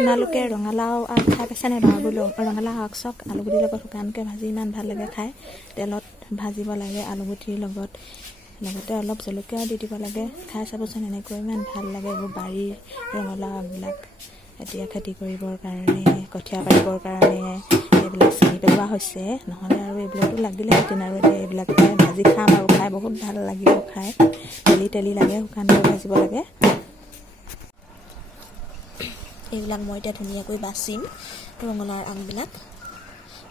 আপোনালোকে ৰঙালাও আগ খাই পাইছেনে? ৰঙালাও আগ চক আলুগুটিৰ লগত শুকানকৈ ভাজি ইমান ভাল লাগে খাই। তেলত ভাজিব লাগে আলুগুটিৰ লগত, লগতে অলপ জলকীয়াও দি দিব লাগে। খাই চাবচোন, এনেকৈ ইমান ভাল লাগে। এইবোৰ বাৰীৰ ৰঙালাও আগবিলাক এতিয়া খেতি কৰিবৰ কাৰণে, কঠীয়া পাৰিবৰ কাৰণে এইবিলাক ছিঙি পেলোৱা হৈছে। নহ'লে আৰু এইবিলাকতো লাগিলেহেঁতেন আৰু এতিয়া এইবিলাক ভাজি খাম আৰু খাই বহুত ভাল লাগিব। খাই তেলি তেলি লাগে, শুকানকৈ ভাজিব লাগে। এইবিলাক মই এতিয়া ধুনীয়াকৈ বাচিম ৰঙালাওৰ আগবিলাক।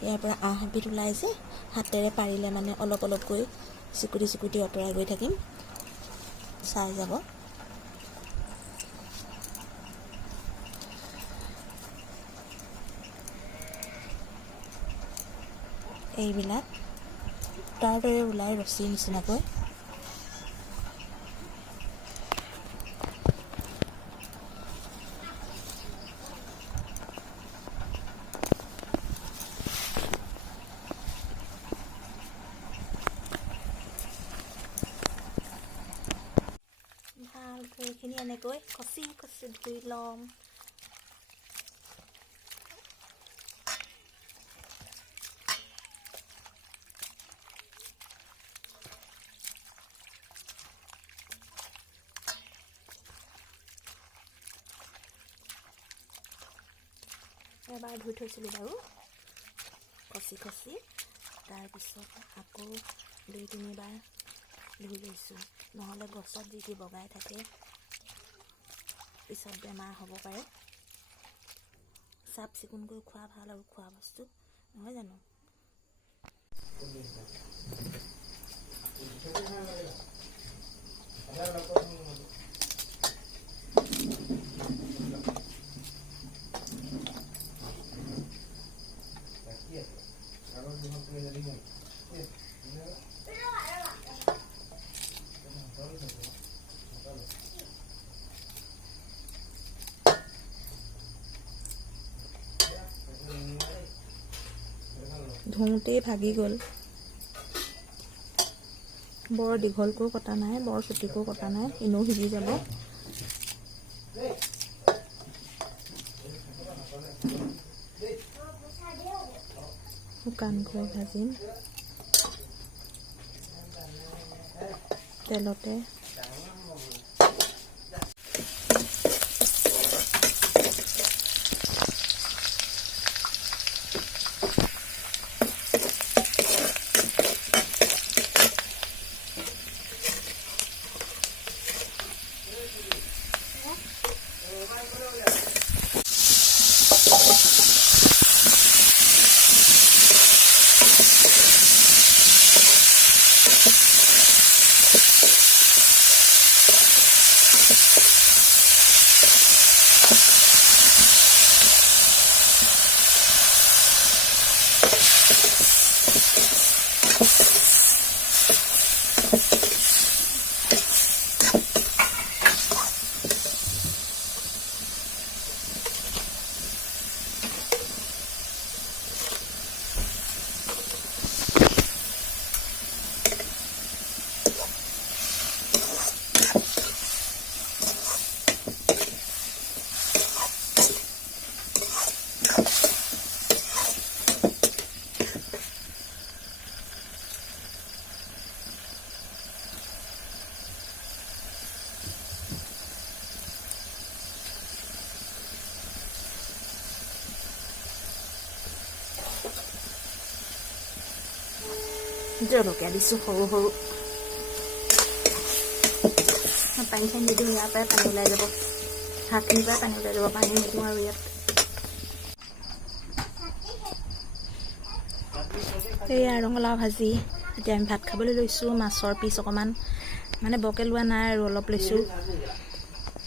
ইয়াৰ পৰা আঁহ এবিধ ওলাই যে, হাতেৰে পাৰিলে মানে অলপ অলপকৈ চিকুটি আঁতৰাই গৈ থাকিম, চাই যাব। এইবিলাক তাৰ দৰে ওলাই ৰছীৰ নিচিনাকৈ। ভালকৈ এইখিনি এনেকৈ কচি ধুই ল'ম। এবাৰ ধুই থৈছিলোঁ বাৰু কচি, তাৰপিছত আকৌ 2-3 বাৰ ধুই লৈছোঁ। নহ'লে গছত যি বগাই থাকে পিছত বেমাৰ হ'ব পাৰে। চাফ চিকুণকৈ খোৱা ভাল আৰু খোৱা বস্তু, নহয় জানো? ধুওঁতেই ভাগি গ'ল। বৰ দীঘলকৈ কটা নাই, বৰ চুটিকৈ কটা নাই, এনেও সিজি যাব। শুকানকৈ ভাজিম তেলতে। জলকীয়া দিছোঁ সৰু পানী চানী নিদিওঁ। ইয়াৰ পৰাই পানী ওলাই যাব, হাতখিনিৰ পৰাই পানী ওলাই যাব। পানী নিদিওঁ আৰু ইয়াত। এয়া ৰঙালাও ভাজি। এতিয়া আমি ভাত খাবলৈ লৈছোঁ। মাছৰ পিচ অকণমান, মানে বৰকৈ লোৱা নাই আৰু অলপ লৈছোঁ।